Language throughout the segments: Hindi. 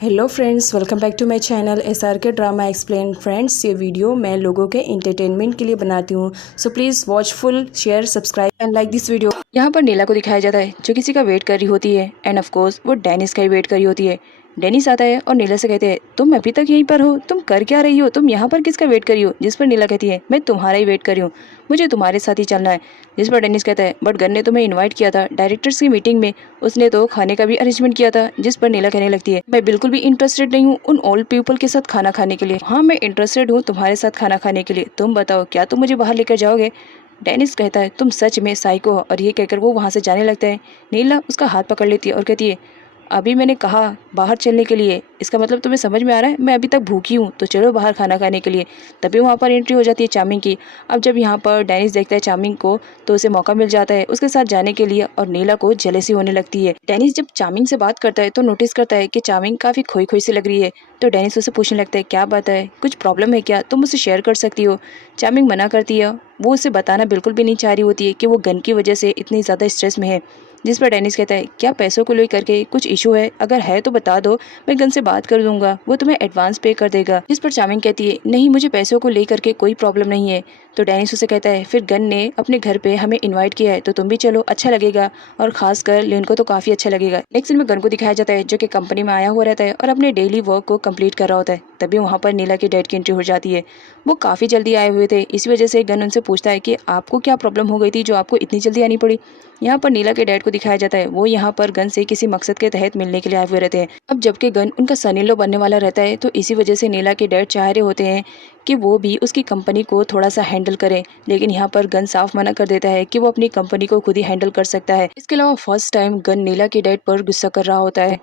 Hello friends, welcome back to my channel SRK drama explain. Friends, ये वीडियो मैं लोगों के एंटरटेनमेंट के लिए बनाती हूँ, so please watch full, share, subscribe and like this video. यहाँ पर नीला को दिखाया जाता है जो किसी का वेट कर रही होती है एंड ऑफ कोर्स वो डेनिस का ही वेट कर रही होती है। डेनिस आता है और नीला से कहते हैं, तुम अभी तक यहीं पर हो, तुम कर क्या रही हो, तुम यहाँ पर किसका वेट कर रही हो। जिस पर नीला कहती है, मैं तुम्हारा ही वेट कर रही हूँ, मुझे तुम्हारे साथ ही चलना है। जिस पर डेनिस कहता है, बट गन ने तुम्हें इन्वाइट किया था डायरेक्टर्स की मीटिंग में, उसने तो खाने का भी अरेंजमेंट किया था। जिस पर नीला कहने लगती है, मैं बिल्कुल भी इंटरेस्टेड नहीं हूँ उन ओल्ड पीपल के साथ खाना खाने के लिए। हाँ, मैं इंटरेस्टेड हूँ तुम्हारे साथ खाना खाने के लिए, तुम बताओ क्या तुम मुझे बाहर लेकर जाओगे। डेनिस कहता है, तुम सच में साइको हो, और ये कहकर वो वहाँ से जाने लगता है। नीला उसका हाथ पकड़ लेती है और कहती है, अभी मैंने कहा बाहर चलने के लिए, इसका मतलब तुम्हें समझ में आ रहा है मैं अभी तक भूखी हूँ, तो चलो बाहर खाना खाने के लिए। तभी वहाँ पर एंट्री हो जाती है चामिंग की। अब जब यहाँ पर डेनिस देखता है चामिंग को, तो उसे मौका मिल जाता है उसके साथ जाने के लिए, और नीला को जेलसी होने लगती है। डेनिस जब चामिंग से बात करता है तो नोटिस करता है कि चामिंग काफ़ी खोई खोई से लग रही है। तो डेनिस उसे पूछने लगता है, क्या बात है, कुछ प्रॉब्लम है क्या, तुम मुझसे शेयर कर सकती हो। चामिंग मना करती है, वो उसे बताना बिल्कुल भी नहीं चाह रही होती है कि वो गन की वजह से इतनी ज़्यादा स्ट्रेस में है। जिस पर डेनिस कहता है, क्या पैसों को लेकर के कुछ इशू है, अगर है तो बता दो, मैं गन से बात कर दूंगा, वो तुम्हें एडवांस पे कर देगा। जिस पर चामिंग कहती है, नहीं मुझे पैसों को लेकर के कोई प्रॉब्लम नहीं है। तो डेनिस उसे कहता है, फिर गन ने अपने घर पे हमें इन्वाइट किया है तो तुम भी चलो, अच्छा लगेगा, और खासकर लिन को तो काफी अच्छा लगेगा। नेक्स्ट सीन में गन को दिखाया जाता है जो कि कंपनी में आया हुआ रहता है और अपने डेली वर्क को कंप्लीट कर रहा होता है। तभी वहाँ पर नीला की डैड की एंट्री हो जाती है। वो काफी जल्दी आए हुए थे, इसी वजह से गन उनसे पूछता है कि आपको क्या प्रॉब्लम हो गई थी जो आपको इतनी जल्दी आनी पड़ी। यहाँ पर नीला के डैड को दिखाया जाता है, वो यहाँ पर गन से किसी मकसद के तहत मिलने के लिए आए हुए रहते हैं। अब जबकि गन उनका सन इन लॉ बनने वाला रहता है, तो इसी वजह से नीला के डैड चाह रहे होते हैं कि वो भी उसकी कंपनी को थोड़ा सा हैंडल करे, लेकिन यहाँ पर गन साफ मना कर देता है कि वो अपनी कंपनी को खुद ही हैंडल कर सकता है। इसके अलावा फर्स्ट टाइम गन नीला के डैड पर गुस्सा कर रहा होता है,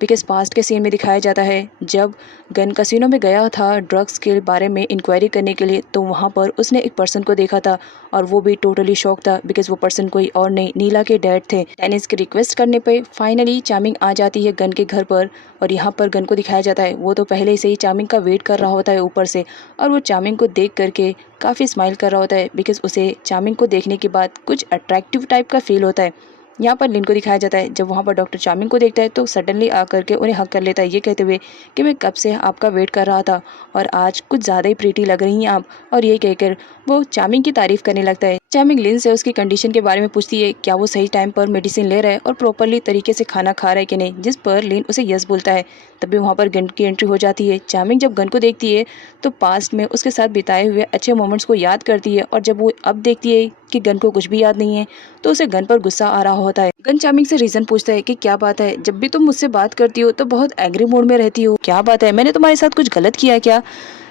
बिकॉज पास्ट के सीन में दिखाया जाता है जब गन कसिनो में गया था ड्रग्स के बारे में इंक्वायरी करने के लिए, तो वहाँ पर उसने एक पर्सन को देखा था और वो भी टोटली शॉक था, बिकॉज वो पर्सन कोई और नहीं, नीला के डैड थे। डेनिस की रिक्वेस्ट करने पे फाइनली चामिंग आ जाती है गन के घर पर, और यहाँ पर गन को दिखाया जाता है वो तो पहले से ही चामिंग का वेट कर रहा होता है ऊपर से, और वो चामिंग को देख करके काफ़ी स्माइल कर रहा होता है, बिकॉज उसे चामिंग को देखने के बाद कुछ अट्रैक्टिव टाइप का फील होता है। यहाँ पर लिन को दिखाया जाता है, जब वहाँ पर डॉक्टर चामिंग को देखता है तो सडनली आकर के उन्हें हक कर लेता है, ये कहते हुए कि मैं कब से आपका वेट कर रहा था और आज कुछ ज़्यादा ही प्रीटी लग रही हैं आप, और ये कहकर वो चामिंग की तारीफ करने लगता है। चामिंग लिन से उसकी कंडीशन के बारे में पूछती है, क्या वो सही टाइम पर मेडिसिन ले रहा है और प्रॉपरली तरीके से खाना खा रहा है कि नहीं, जिस पर लिन उसे यस बोलता है। तभी वहाँ पर गन की एंट्री हो जाती है। चामिंग जब गन को देखती है तो पास्ट में उसके साथ बिताए हुए अच्छे मोमेंट्स को याद करती है, और जब वो अब देखती है कि गन को कुछ भी याद नहीं है तो उसे गन पर गुस्सा आ रहा होता है। गन चामिंग से रीजन पूछता है कि क्या बात है, जब भी तुम मुझसे बात करती हो तो बहुत एग्री मोड में रहती हो, क्या बात है, मैंने तुम्हारे साथ कुछ गलत किया क्या।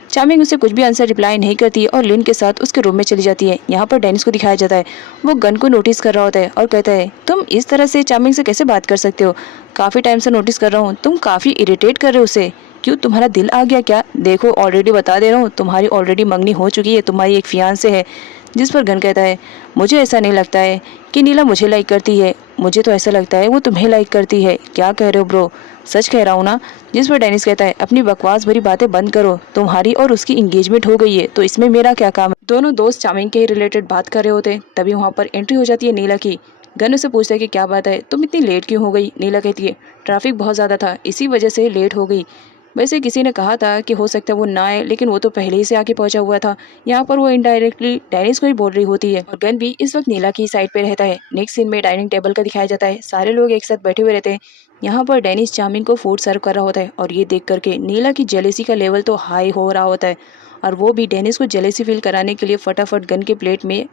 चामिंग उसे कुछ भी आंसर रिप्लाई नहीं करती और लिन के साथ उसके रूम में चली जाती है। यहाँ पर डेनिस को दिखाया जाता है, वो गन को नोटिस कर रहा होता है और कहता है, तुम इस तरह से चामिंग से कैसे बात कर सकते हो, काफ़ी टाइम से नोटिस कर रहा हूँ, तुम काफ़ी इरिटेट कर रहे हो उसे, क्यों तुम्हारा दिल आ गया क्या। देखो ऑलरेडी बता दे रहा हूँ, तुम्हारी ऑलरेडी मंगनी हो चुकी है, तुम्हारी एक फियांसे है। जिस पर गन कहता है, मुझे ऐसा नहीं लगता है कि नीला मुझे लाइक करती है, मुझे तो ऐसा लगता है वो तुम्हें लाइक करती है। क्या कह रहे हो ब्रो, सच कह रहा हूँ ना। जिस पर डेनिस कहता है, अपनी बकवास भरी बातें बंद करो, तुम्हारी और उसकी इंगेजमेंट हो गई है तो इसमें मेरा क्या काम है। दोनों दोस्त चामिंग के रिलेटेड बात कर रहे होते, तभी वहाँ पर एंट्री हो जाती है नीला की। गन उसे पूछता है कि क्या बात है, तुम इतनी लेट क्यों हो गई। नीला कहती है, ट्रैफिक बहुत ज़्यादा था इसी वजह से लेट हो गई। वैसे किसी ने कहा था कि हो सकता है वो ना आए, लेकिन वो तो पहले ही से आके पहुंचा हुआ था। यहाँ पर वो इनडायरेक्टली डेनिस को ही बोल रही होती है, और गन भी इस वक्त नीला की साइड पे रहता है। नेक्स्ट सीन में डाइनिंग टेबल का दिखाया जाता है, सारे लोग एक साथ बैठे हुए रहते हैं। यहाँ पर डेनिस चामिंग को फूड सर्व कर रहा होता है, और ये देख करके नीला की जेलेसी का लेवल तो हाई हो रहा होता है, और वो भी डेनिस को जेलेसी फील कराने के लिए फटाफट गन के प्लेट में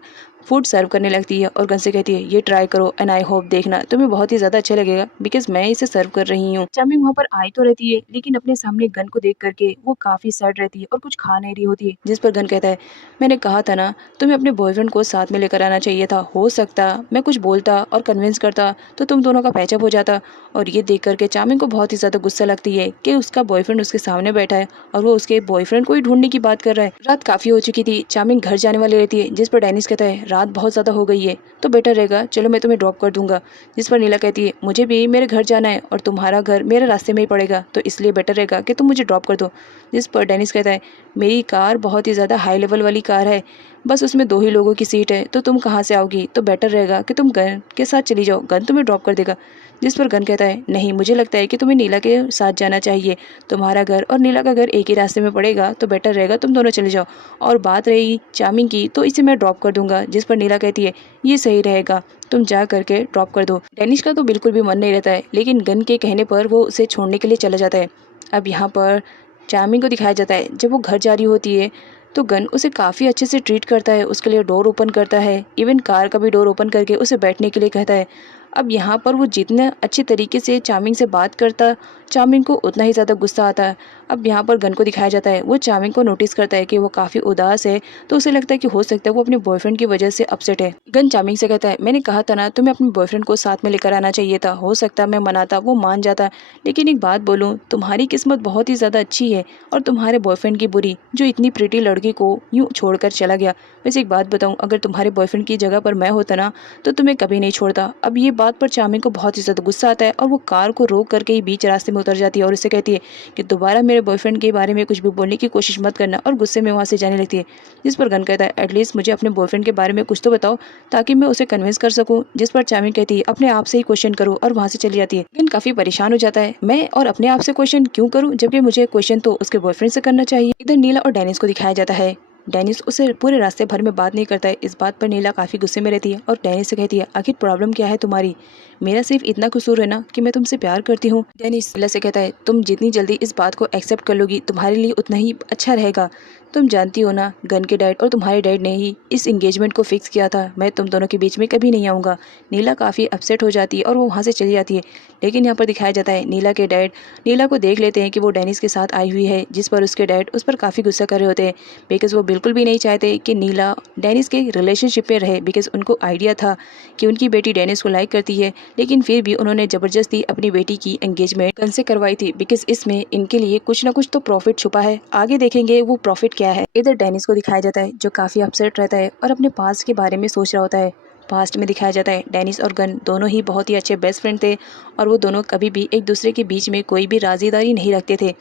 फूड सर्व करने लगती है, और गन से कहती है, ये ट्राई करो एंड आई होप देखना तुम्हें बहुत ही ज्यादा अच्छा लगेगा, बिकॉज मैं इसे सर्व कर रही हूँ। चामिंग वहाँ पर आई तो रहती है, लेकिन अपने सामने गन को देख करके वो काफी सैड रहती है और कुछ खा नहीं रही होती है। जिस पर गन कहता है, मैंने कहा था ना तुम्हें अपने बॉयफ्रेंड को साथ में लेकर आना चाहिए था, हो सकता मैं कुछ बोलता और कन्विंस करता तो तुम दोनों का पैचअप हो जाता। और ये देख करके चामिंग को बहुत ही ज्यादा गुस्सा लगती है कि उसका बॉयफ्रेंड उसके सामने बैठा है और वो उसके बॉयफ्रेंड को ही ढूंढने की बात कर रहा है। रात काफी हो चुकी थी, चामिंग घर जाने वाली रहती है। जिस पर डेनिस कहता है, रात बहुत ज्यादा हो गई है तो बेटर रहेगा चलो मैं तुम्हें ड्रॉप कर दूंगा। जिस पर नीला कहती है, मुझे भी मेरे घर जाना है और तुम्हारा घर मेरे रास्ते में ही पड़ेगा, तो इसलिए बेटर रहेगा कि तुम मुझे ड्रॉप कर दो। जिस पर डेनिस कहता है, मेरी कार बहुत ही ज़्यादा हाई लेवल वाली कार है, बस उसमें 2 ही लोगों की सीट है, तो तुम कहाँ से आओगी, तो बेटर रहेगा कि तुम गन के साथ चली जाओ, गन तुम्हें ड्रॉप कर देगा। जिस पर गन कहता है, नहीं, मुझे लगता है कि तुम्हें नीला के साथ जाना चाहिए। तुम्हारा घर और नीला का घर एक ही रास्ते में पड़ेगा, तो बेटर रहेगा तुम दोनों चले जाओ। और बात रही चामिंग की, तो इसे मैं ड्रॉप कर दूंगा। जिस पर नीला कहती है, ये सही रहेगा, तुम जा करके ड्रॉप कर दो। डेनिश का तो बिल्कुल भी मन नहीं रहता है, लेकिन गन के कहने पर वो उसे छोड़ने के लिए चला जाता है। अब यहाँ पर चामिंग को दिखाया जाता है, जब वो घर जा रही होती है तो गन उसे काफ़ी अच्छे से ट्रीट करता है, उसके लिए डोर ओपन करता है, इवन कार का भी डोर ओपन करके उसे बैठने के लिए कहता है। अब यहाँ पर वो जितना अच्छे तरीके से चामिंग से बात करता, चामिंग को उतना ही ज़्यादा गुस्सा आता है। अब यहाँ पर गन को दिखाया जाता है, वो चामिंग को नोटिस करता है कि वो काफ़ी उदास है, तो उसे लगता है कि हो सकता है वो अपने बॉयफ्रेंड की वजह से अपसेट है। गन चामिंग से कहता है, मैंने कहा था ना, तुम्हें अपने बॉयफ्रेंड को साथ में लेकर आना चाहिए था, हो सकता है मैं मनाता, वो मान जाता। लेकिन एक बात बोलूँ, तुम्हारी किस्मत बहुत ही ज़्यादा अच्छी है और तुम्हारे बॉयफ्रेंड की बुरी, जो इतनी प्रिटी लड़की को यूँ छोड़कर चला गया। वैसे एक बात बताऊँ, अगर तुम्हारे बॉयफ्रेंड की जगह पर मैं होता ना, तो तुम्हें कभी नहीं छोड़ता। अब ये बात पर चामिंग को बहुत ही ज़्यादा गुस्सा आता है और वो कार को रोक करके ही बीच रास्ते में उतर जाती है और उसे कहती है कि दोबारा मेरे बॉयफ्रेंड के बारे में कुछ भी बोलने की कोशिश मत करना, और गुस्से में वहाँ से जाने लगती है। जिस पर गन कहता है, एटलीस्ट मुझे अपने बॉयफ्रेंड के बारे में कुछ तो बताओ ताकि मैं उसे कन्विंस कर सकूं। जिस पर चामिंग कहती है, अपने आप से ही क्वेश्चन करो, और वहाँ से चली जाती है। गन काफी परेशान हो जाता है, मैं और अपने आप से क्वेश्चन क्यों करूँ, जबकि मुझे क्वेश्चन तो उसके बॉयफ्रेंड से करना चाहिए। इधर नीला और डेनिस को दिखाया जाता है। डेनिस उसे पूरे रास्ते भर में बात नहीं करता है। इस बात पर नीला काफ़ी गुस्से में रहती है और डेनिस से कहती है, आखिर प्रॉब्लम क्या है तुम्हारी? मेरा सिर्फ इतना कसूर है ना कि मैं तुमसे प्यार करती हूँ। डेनिस नीला से कहता है, तुम जितनी जल्दी इस बात को एक्सेप्ट कर लोगी तुम्हारे लिए उतना ही अच्छा रहेगा। तुम जानती हो ना, गन के डैड और तुम्हारे डैड ने ही इस एंगेजमेंट को फिक्स किया था। मैं तुम दोनों के बीच में कभी नहीं आऊँगा। नीला काफ़ी अपसेट हो जाती है और वो वहाँ से चली जाती है। लेकिन यहाँ पर दिखाया जाता है, नीला के डैड नीला को देख लेते हैं कि वो डेनिस के साथ आई हुई है, जिस पर उसके डैड उस पर काफ़ी गुस्सा कर रहे होते हैं, बिकॉज वो बिल्कुल भी नहीं चाहते कि नीला डेनिस के रिलेशनशिप में रहे। बिकॉज उनको आइडिया था कि उनकी बेटी डेनिस को लाइक करती है, लेकिन फिर भी उन्होंने ज़बरदस्ती अपनी बेटी की एंगेजमेंट गन से करवाई थी, बिकॉज इसमें इनके लिए कुछ ना कुछ तो प्रॉफिट छुपा है। आगे देखेंगे वो प्रॉफिट क्या है। इधर डेनिस को दिखाया जाता है, जो काफ़ी अपसेट रहता है और अपने पास्ट के बारे में सोच रहा होता है। पास्ट में दिखाया जाता है, डेनिस और गन दोनों ही बहुत ही अच्छे बेस्ट फ्रेंड थे और वो दोनों कभी भी एक दूसरे के बीच में कोई भी राजीदारी नहीं रखते थे।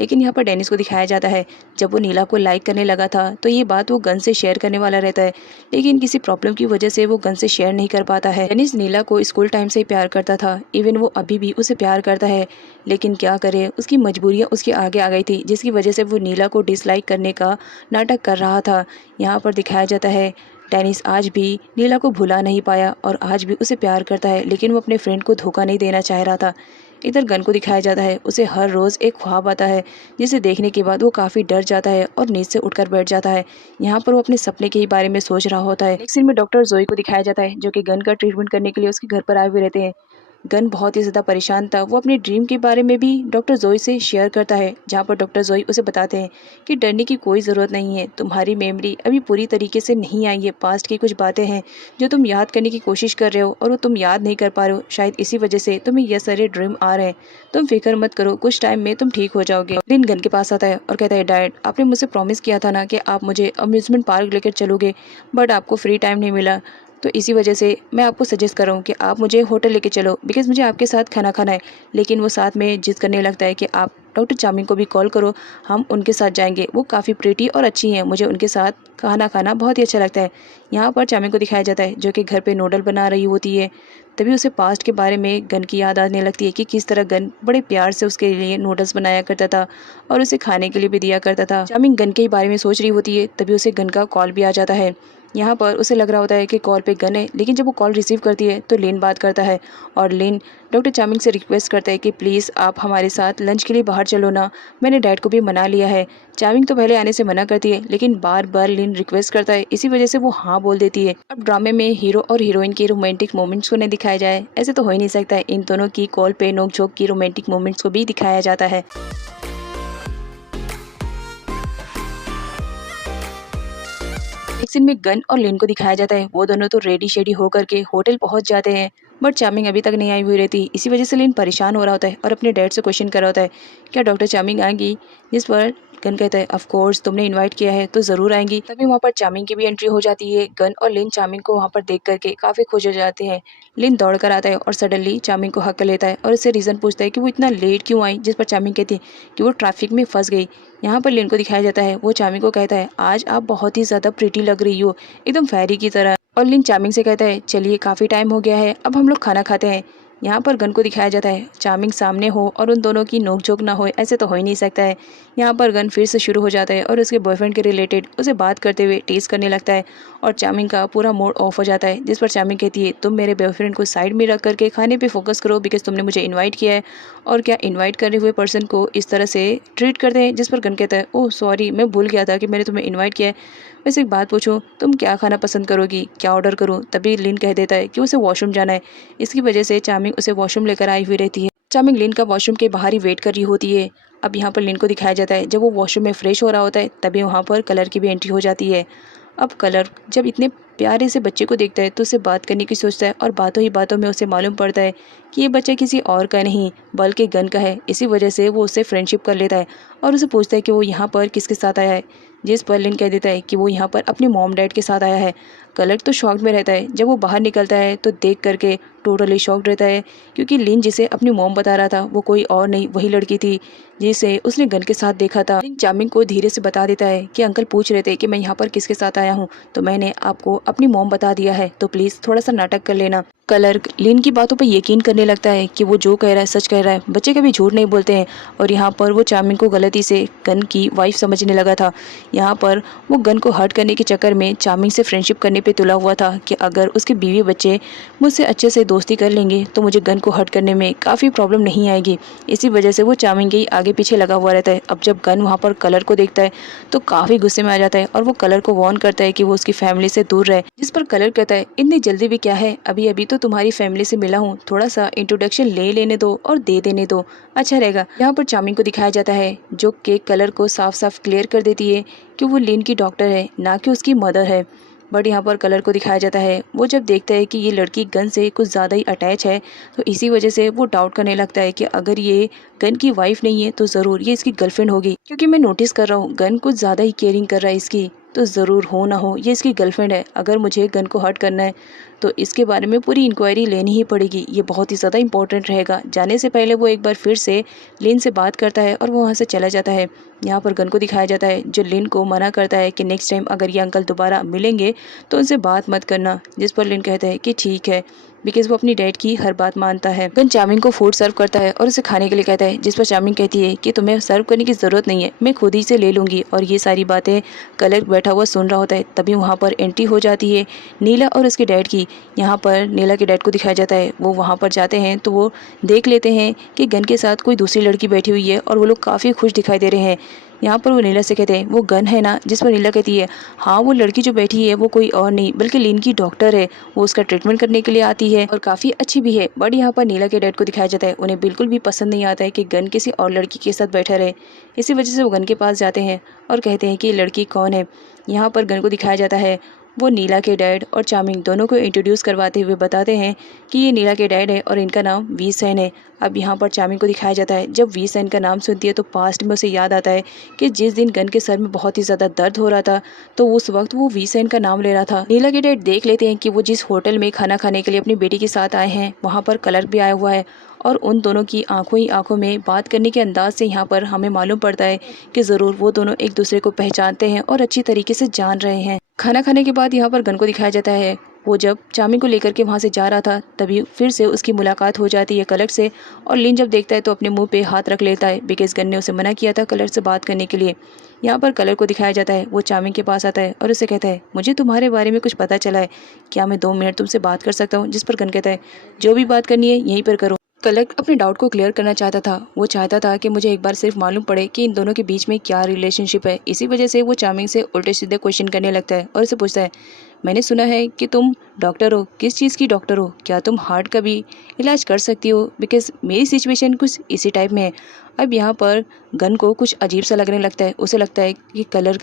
लेकिन यहाँ पर डेनिस को दिखाया जाता है, जब वो नीला को लाइक करने लगा था तो ये बात वो गन से शेयर करने वाला रहता है, लेकिन किसी प्रॉब्लम की वजह से वो गन से शेयर नहीं कर पाता है। डेनिस नीला को स्कूल टाइम से ही प्यार करता था, इवन वो अभी भी उसे प्यार करता है, लेकिन क्या करे, उसकी मजबूरियाँ उसके आगे आ गई थी, जिसकी वजह से वो नीला को डिसलाइक करने का नाटक कर रहा था। यहाँ पर दिखाया जाता है, डेनिस आज भी नीला को भुला नहीं पाया और आज भी उसे प्यार करता है, लेकिन वो अपने फ्रेंड को धोखा नहीं देना चाह रहा था। इधर गन को दिखाया जाता है, उसे हर रोज़ एक ख्वाब आता है, जिसे देखने के बाद वो काफ़ी डर जाता है और नींद से उठकर बैठ जाता है। यहाँ पर वो अपने सपने के ही बारे में सोच रहा होता है। नेक्स्ट सीन में डॉक्टर जोई को दिखाया जाता है, जो कि गन का ट्रीटमेंट करने के लिए उसके घर पर आए हुए रहते हैं। गन बहुत ही ज़्यादा परेशान था, वो अपने ड्रीम के बारे में भी डॉक्टर जोई से शेयर करता है, जहाँ पर डॉक्टर जोई उसे बताते हैं कि डरने की कोई ज़रूरत नहीं है, तुम्हारी मेमोरी अभी पूरी तरीके से नहीं आई है, पास्ट की कुछ बातें हैं जो तुम याद करने की कोशिश कर रहे हो और वो तुम याद नहीं कर पा रहे हो, शायद इसी वजह से तुम्हें ये सारे ड्रीम आ रहे हैं। तुम फिक्र मत करो, कुछ टाइम में तुम ठीक हो जाओगे। दिन गन के पास आता है और कहता है, डैड आपने मुझसे प्रॉमिस किया था ना कि आप मुझे अम्यूज़मेंट पार्क लेकर चलोगे, बट आपको फ्री टाइम नहीं मिला, तो इसी वजह से मैं आपको सजेस्ट कर रहा हूँ कि आप मुझे होटल लेके चलो, बिकॉज़ मुझे आपके साथ खाना खाना है। लेकिन वो साथ में जिद करने लगता है कि आप डॉक्टर चामिंग को भी कॉल करो, हम उनके साथ जाएंगे, वो काफ़ी प्रीटी और अच्छी हैं, मुझे उनके साथ खाना खाना बहुत ही अच्छा लगता है। यहाँ पर चामिंग को दिखाया जाता है, जो कि घर पे नूडल बना रही होती है, तभी उसे पास्ट के बारे में गन की याद आने लगती है कि किस तरह गन बड़े प्यार से उसके लिए नूडल्स बनाया करता था और उसे खाने के लिए भी दिया करता था। चामिंग गन के बारे में सोच रही होती है, तभी उसे गन का कॉल भी आ जाता है। यहाँ पर उसे लग रहा होता है कि कॉल पे गन है, लेकिन जब वो कॉल रिसीव करती है तो लिन बात करता है और लिन डॉक्टर चामिंग से रिक्वेस्ट करता है कि प्लीज़ आप हमारे साथ लंच के लिए बाहर चलो ना, मैंने डैड को भी मना लिया है। चामिंग तो पहले आने से मना करती है, लेकिन बार बार लिन रिक्वेस्ट करता है, इसी वजह से वो हाँ बोल देती है। अब ड्रामे में हीरो और हीरोइन की रोमांटिक मोमेंट्स को नहीं दिखाया जाए, ऐसे तो हो ही नहीं सकता है। इन दोनों की कॉल पे नोक-झोंक की रोमांटिक मोमेंट्स को भी दिखाया जाता है। एक सीन में गन और लिन को दिखाया जाता है, वो दोनों तो रेडी शेडी होकर के होटल पहुंच जाते हैं, बट चामिंग अभी तक नहीं आई हुई रहती। इसी वजह से लिन परेशान हो रहा होता है और अपने डैड से क्वेश्चन कर रहा होता है, क्या डॉक्टर चामिंग आएंगी? जिस पर गन कहता है, ऑफ कोर्स तुमने इनवाइट किया है तो ज़रूर आएंगी। तभी वहाँ पर चामिंग की भी एंट्री हो जाती है। गन और लिन चामिंग को वहाँ पर देख करके काफ़ी खुश हो जाते हैं। लिन दौड़ कर आता है और सडनली चामिंग को हक कर लेता है और उससे रीज़न पूछता है कि वो इतना लेट क्यों आई, जिस पर चामिंग कहती है कि वो ट्रैफिक में फंस गई। यहाँ पर लिन को दिखाया जाता है, वो चामिंग को कहता है, आज आप बहुत ही ज़्यादा प्रिटी लग रही हो, एकदम फेरी की तरह। और लिन चामिंग से कहता है, चलिए काफ़ी टाइम हो गया है, अब हम लोग खाना खाते हैं। यहाँ पर गन को दिखाया जाता है चार्मिंग सामने हो और उन दोनों की नोकझोंक ना हो, ऐसे तो हो ही नहीं सकता है। यहाँ पर गन फिर से शुरू हो जाता है और उसके बॉयफ्रेंड के रिलेटेड उसे बात करते हुए टीज करने लगता है और चार्मिंग का पूरा मूड ऑफ हो जाता है, जिस पर चार्मिंग कहती है तुम मेरे बॉयफ्रेंड को साइड में रख करके खाने पे फोकस करो बिकॉज तुमने मुझे इन्वाइट किया है, और क्या इन्वाइट करे हुए पर्सन को इस तरह से ट्रीट करते हैं। जिस पर गन कहता है ओह सॉरी, मैं भूल गया था कि मैंने तुम्हें इन्वाइट किया है। वैसे एक बात पूछूं, तुम क्या खाना पसंद करोगी, क्या ऑर्डर करूं? तभी लिन कह देता है कि उसे वॉशरूम जाना है। इसकी वजह से चार्मिंग उसे वॉशरूम लेकर आई हुई रहती है। चार्मिंग लिन का वॉशरूम के बाहर ही वेट कर रही होती है। अब यहाँ पर लिन को दिखाया जाता है जब वो वॉशरूम में फ्रेश हो रहा होता है तभी वहाँ पर कलर की भी एंट्री हो जाती है। अब कलर जब इतने प्यारे से बच्चे को देखता है तो उसे बात करने की सोचता है और बातों ही बातों में उसे मालूम पड़ता है कि ये बच्चा किसी और का नहीं बल्कि गन का है। इसी वजह से वो उससे फ्रेंडशिप कर लेता है और उसे पूछता है कि वो यहाँ पर किसके साथ आया है, जिस पर लिन कह देता है कि वो यहाँ पर अपने मॉम डैड के साथ आया है। कलर तो शॉक में रहता है, जब वो बाहर निकलता है तो देख करके टोटली शॉक्ड रहता है क्योंकि लिन जिसे अपनी मॉम बता रहा था वो कोई और नहीं वही लड़की थी जिसे उसने गन के साथ देखा था। लिन चार्मिंग को धीरे से बता देता है कि अंकल पूछ रहे थे कि मैं यहाँ पर किसके साथ आया हूँ तो मैंने आपको अपनी मॉम बता दिया है, तो प्लीज़ थोड़ा सा नाटक कर लेना। कलर लिन की बातों पर यकीन करने लगता है कि वो जो कह रहा है सच कह रहा है, बच्चे कभी झूठ नहीं बोलते हैं। और यहाँ पर वो चार्मिंग को गलती से गन की वाइफ समझने लगा था। यहाँ पर वो गन को हर्ट करने के चक्कर में चार्मिंग से फ्रेंडशिप करने पे तुला हुआ था कि अगर उसके बीवी बच्चे मुझसे अच्छे से दोस्ती कर लेंगे तो मुझे गन को हर्ट करने में काफ़ी प्रॉब्लम नहीं आएगी। इसी वजह से वो चार्मिंग के आगे पीछे लगा हुआ रहता है। अब जब गन वहाँ पर कलर को देखता है तो काफ़ी गुस्से में आ जाता है और वो कलर को वार्न करता है कि वो उसकी फैमिली से दूर रहे। जिस पर कलर कहता है इतनी जल्दी भी क्या है, अभी अभी तो तुम्हारी फैमिली से मिला हूँ, थोड़ा सा इंट्रोडक्शन ले लेने दो और दे देने दो, अच्छा रहेगा। यहाँ पर चार्मिंग को दिखाया जाता है जो केक कलर को साफ साफ क्लियर कर देती है कि वो लिन की डॉक्टर है ना कि उसकी मदर है। बट यहाँ पर कलर को दिखाया जाता है वो जब देखता है कि ये लड़की गन से कुछ ज़्यादा ही अटैच है तो इसी वजह से वो डाउट करने लगता है कि अगर ये गन की वाइफ नहीं है तो ज़रूर ये इसकी गर्लफ्रेंड होगी, क्योंकि मैं नोटिस कर रहा हूँ गन कुछ ज़्यादा ही केयरिंग कर रहा है इसकी, तो ज़रूर हो ना हो ये इसकी गर्लफ्रेंड है। अगर मुझे गन को हर्ट करना है तो इसके बारे में पूरी इंक्वायरी लेनी ही पड़ेगी, ये बहुत ही ज़्यादा इंपॉर्टेंट रहेगा। जाने से पहले वो एक बार फिर से लिन से बात करता है और वो वहाँ से चला जाता है। यहाँ पर गन को दिखाया जाता है जो लिन को मना करता है कि नेक्स्ट टाइम अगर ये अंकल दोबारा मिलेंगे तो उनसे बात मत करना। जिस पर लिन कहता है कि ठीक है, बिकॉज वो अपनी डैड की हर बात मानता है। गन चार्मिंग को फूड सर्व करता है और उसे खाने के लिए कहता है, जिस पर चार्मिंग कहती है कि तुम्हें सर्व करने की ज़रूरत नहीं है, मैं खुद ही से ले लूँगी। और ये सारी बातें कलर बैठा हुआ सुन रहा होता है। तभी वहाँ पर एंट्री हो जाती है नीला और उसके डैड की। यहाँ पर नीला के डैड को दिखाया जाता है वो वहाँ पर जाते हैं तो वो देख लेते हैं कि गन के साथ कोई दूसरी लड़की बैठी हुई है और वो लोग काफ़ी खुश दिखाई दे रहे हैं। यहाँ पर वो नीला से कहते हैं वो गन है ना, जिस पर नीला कहती है हाँ वो लड़की जो बैठी है वो कोई और नहीं बल्कि लिन की डॉक्टर है, वो उसका ट्रीटमेंट करने के लिए आती है और काफ़ी अच्छी भी है। बट यहाँ पर नीला के डैड को दिखाया जाता है उन्हें बिल्कुल भी पसंद नहीं आता है कि गन किसी और लड़की के साथ बैठा रहे। इसी वजह से वो गन के पास जाते हैं और कहते हैं कि ये लड़की कौन है। यहाँ पर गन को दिखाया जाता है वो नीला के डैड और चार्मिंग दोनों को इंट्रोड्यूस करवाते हुए बताते हैं कि ये नीला के डैड है और इनका नाम वी सेन है। अब यहाँ पर चार्मिंग को दिखाया जाता है जब वी सेन का नाम सुनती है तो पास्ट में उसे याद आता है कि जिस दिन गन के सर में बहुत ही ज़्यादा दर्द हो रहा था तो उस वक्त वो वी सेन का नाम ले रहा था। नीला के डैड देख लेते हैं कि वो जिस होटल में खाना खाने के लिए अपनी बेटी के साथ आए हैं वहाँ पर कलर भी आया हुआ है और उन दोनों की आंखों ही आंखों में बात करने के अंदाज से यहाँ पर हमें मालूम पड़ता है कि ज़रूर वो दोनों एक दूसरे को पहचानते हैं और अच्छी तरीके से जान रहे हैं। खाना खाने के बाद यहाँ पर गन को दिखाया जाता है वो जब चार्मिंग को लेकर के वहाँ से जा रहा था तभी फिर से उसकी मुलाकात हो जाती है कलर से और लिन जब देखता है तो अपने मुंह पे हाथ रख लेता है बिकॉज गन ने उसे मना किया था कलर से बात करने के लिए। यहाँ पर कलर को दिखाया जाता है वो चार्मिंग के पास आता है और उसे कहता है मुझे तुम्हारे बारे में कुछ पता चला है, क्या मैं 2 मिनट तुमसे बात कर सकता हूँ। जिस पर गन कहता है जो भी बात करनी है यहीं पर करो। कलर अपने डाउट को क्लियर करना चाहता था, वो चाहता था कि मुझे एक बार सिर्फ मालूम पड़े कि इन दोनों के बीच में क्या रिलेशनशिप है। इसी वजह से वो चार्मिंग से उल्टे सीधे क्वेश्चन करने लगता है और उसे पूछता है मैंने सुना है कि तुम डॉक्टर हो, किस चीज़ की डॉक्टर हो, क्या तुम हार्ट का भी इलाज कर सकती हो, बिकॉज मेरी सिचुएशन कुछ इसी टाइप में है। अब यहाँ पर गन को कुछ अजीब सा लगने लगता है, उसे लगता है कि कलर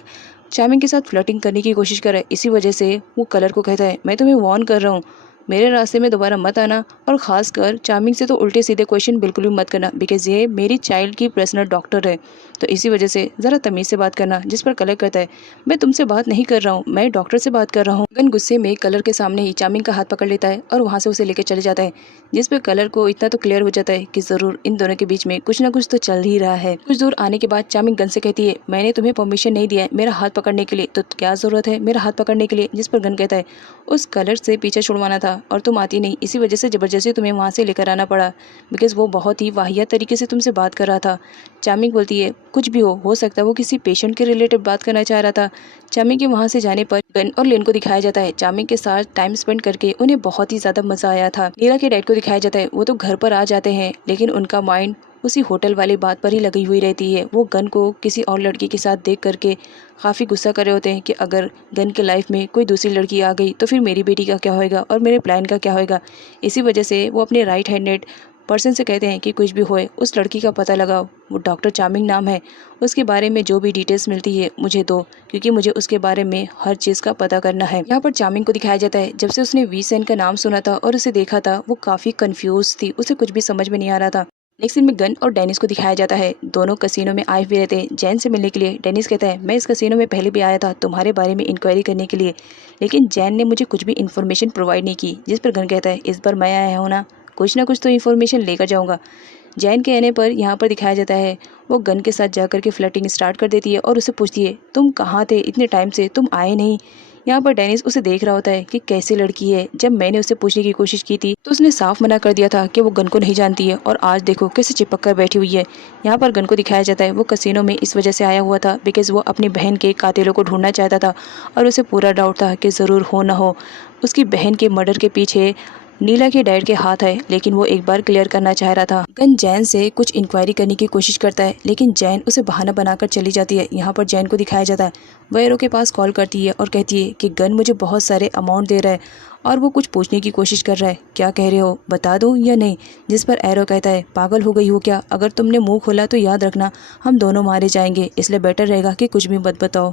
चार्मिंग के साथ फ्लर्टिंग करने की कोशिश कर रहा है। इसी वजह से वो कलर को कहता है मैं तुम्हें वार्न कर रहा हूँ मेरे रास्ते में दोबारा मत आना और ख़ासकर चार्मिंग से तो उल्टे सीधे क्वेश्चन बिल्कुल भी मत करना बिकॉज ये मेरी चाइल्ड की पर्सनल डॉक्टर है, तो इसी वजह से ज़रा तमीज़ से बात करना। जिस पर कलर कहता है मैं तुमसे बात नहीं कर रहा हूँ, मैं डॉक्टर से बात कर रहा हूँ। गन गुस्से में कलर के सामने ही चार्मिंग का हाथ पकड़ लेता है और वहाँ से उसे लेकर चले जाता है। जिस पर कलर को इतना तो क्लियर हो जाता है कि ज़रूर इन दोनों के बीच में कुछ ना कुछ तो चल ही रहा है। कुछ दूर आने के बाद चार्मिंग गन से कहती है मैंने तुम्हें परमिशन नहीं दिया है मेरा हाथ पकड़ने के लिए, तो क्या ज़रूरत है मेरा हाथ पकड़ने के लिए। जिस पर गन कहता है उस कलर से पीछे छुड़वाना था था और तुम आती नहीं, इसी वजह से ज़बरदस्ती तुम्हें वहाँ से लेकर आना पड़ा, बिकॉज़ वो बहुत ही वाहियात तरीके से तुमसे बात कर रहा था। चामिंग बोलती है कुछ भी हो सकता है वो किसी पेशेंट के रिलेटेड बात करना चाह रहा था। चामिंग के वहाँ से जाने पर गन और लेन को दिखाया जाता है। चामिंग के साथ टाइम स्पेंड करके उन्हें बहुत ही ज़्यादा मज़ा आया था। नीला के डैड को दिखाया जाता है, वो तो घर पर आ जाते हैं लेकिन उनका माइंड उसी होटल वाली बात पर ही लगी हुई रहती है। वो गन को किसी और लड़की के साथ देख करके काफ़ी गुस्सा कर रहे होते हैं कि अगर गन के लाइफ में कोई दूसरी लड़की आ गई तो फिर मेरी बेटी का क्या होएगा और मेरे प्लान का क्या होएगा। इसी वजह से वो अपने राइट हैंडेड पर्सन से कहते हैं कि कुछ भी होए उस लड़की का पता लगाओ, वो डॉक्टर चामिंग नाम है, उसके बारे में जो भी डिटेल्स मिलती है मुझे दो, क्योंकि मुझे उसके बारे में हर चीज़ का पता करना है। यहाँ पर चामिंग को दिखाया जाता है, जब से उसने वी सेन का नाम सुना था और उसे देखा था वो काफ़ी कन्फ्यूज थी, उसे कुछ भी समझ में नहीं आ रहा था। नेक्स्ट सीन में गन और डेनिस को दिखाया जाता है, दोनों कसिनो में आए हुए रहते हैं जैन से मिलने के लिए। डेनिस कहता है मैं इस कसिनो में पहले भी आया था तुम्हारे बारे में इंक्वायरी करने के लिए, लेकिन जैन ने मुझे कुछ भी इन्फॉर्मेशन प्रोवाइड नहीं की। जिस पर गन कहता है इस बार मैं आया हूँ ना, कुछ ना कुछ तो इन्फॉर्मेशन लेकर जाऊँगा। जैन के कहने पर यहाँ पर दिखाया जाता है वो गन के साथ जाकर के फ्लर्टिंग स्टार्ट कर देती है और उससे पूछती है तुम कहाँ थे इतने टाइम से, तुम आए नहीं। यहाँ पर डेनिस उसे देख रहा होता है कि कैसी लड़की है, जब मैंने उससे पूछने की कोशिश की थी तो उसने साफ मना कर दिया था कि वो गन को नहीं जानती है, और आज देखो कैसे चिपक कर बैठी हुई है। यहाँ पर गन को दिखाया जाता है वो कसिनो में इस वजह से आया हुआ था बिकॉज वो अपनी बहन के कातिलों को ढूंढना चाहता था और उसे पूरा डाउट था कि ज़रूर हो ना हो उसकी बहन के मर्डर के पीछे नीला के डैड के हाथ है, लेकिन वो एक बार क्लियर करना चाह रहा था। गन जैन से कुछ इंक्वायरी करने की कोशिश करता है लेकिन जैन उसे बहाना बनाकर चली जाती है। यहाँ पर जैन को दिखाया जाता है वह एरो के पास कॉल करती है और कहती है कि गन मुझे बहुत सारे अमाउंट दे रहा है और वो कुछ पूछने की कोशिश कर रहा है, क्या कह रहे हो बता दूं या नहीं। जिस पर एरो कहता है पागल हो गई हो क्या, अगर तुमने मुंह खोला तो याद रखना हम दोनों मारे जाएंगे, इसलिए बेटर रहेगा कि कुछ भी मत बताओ।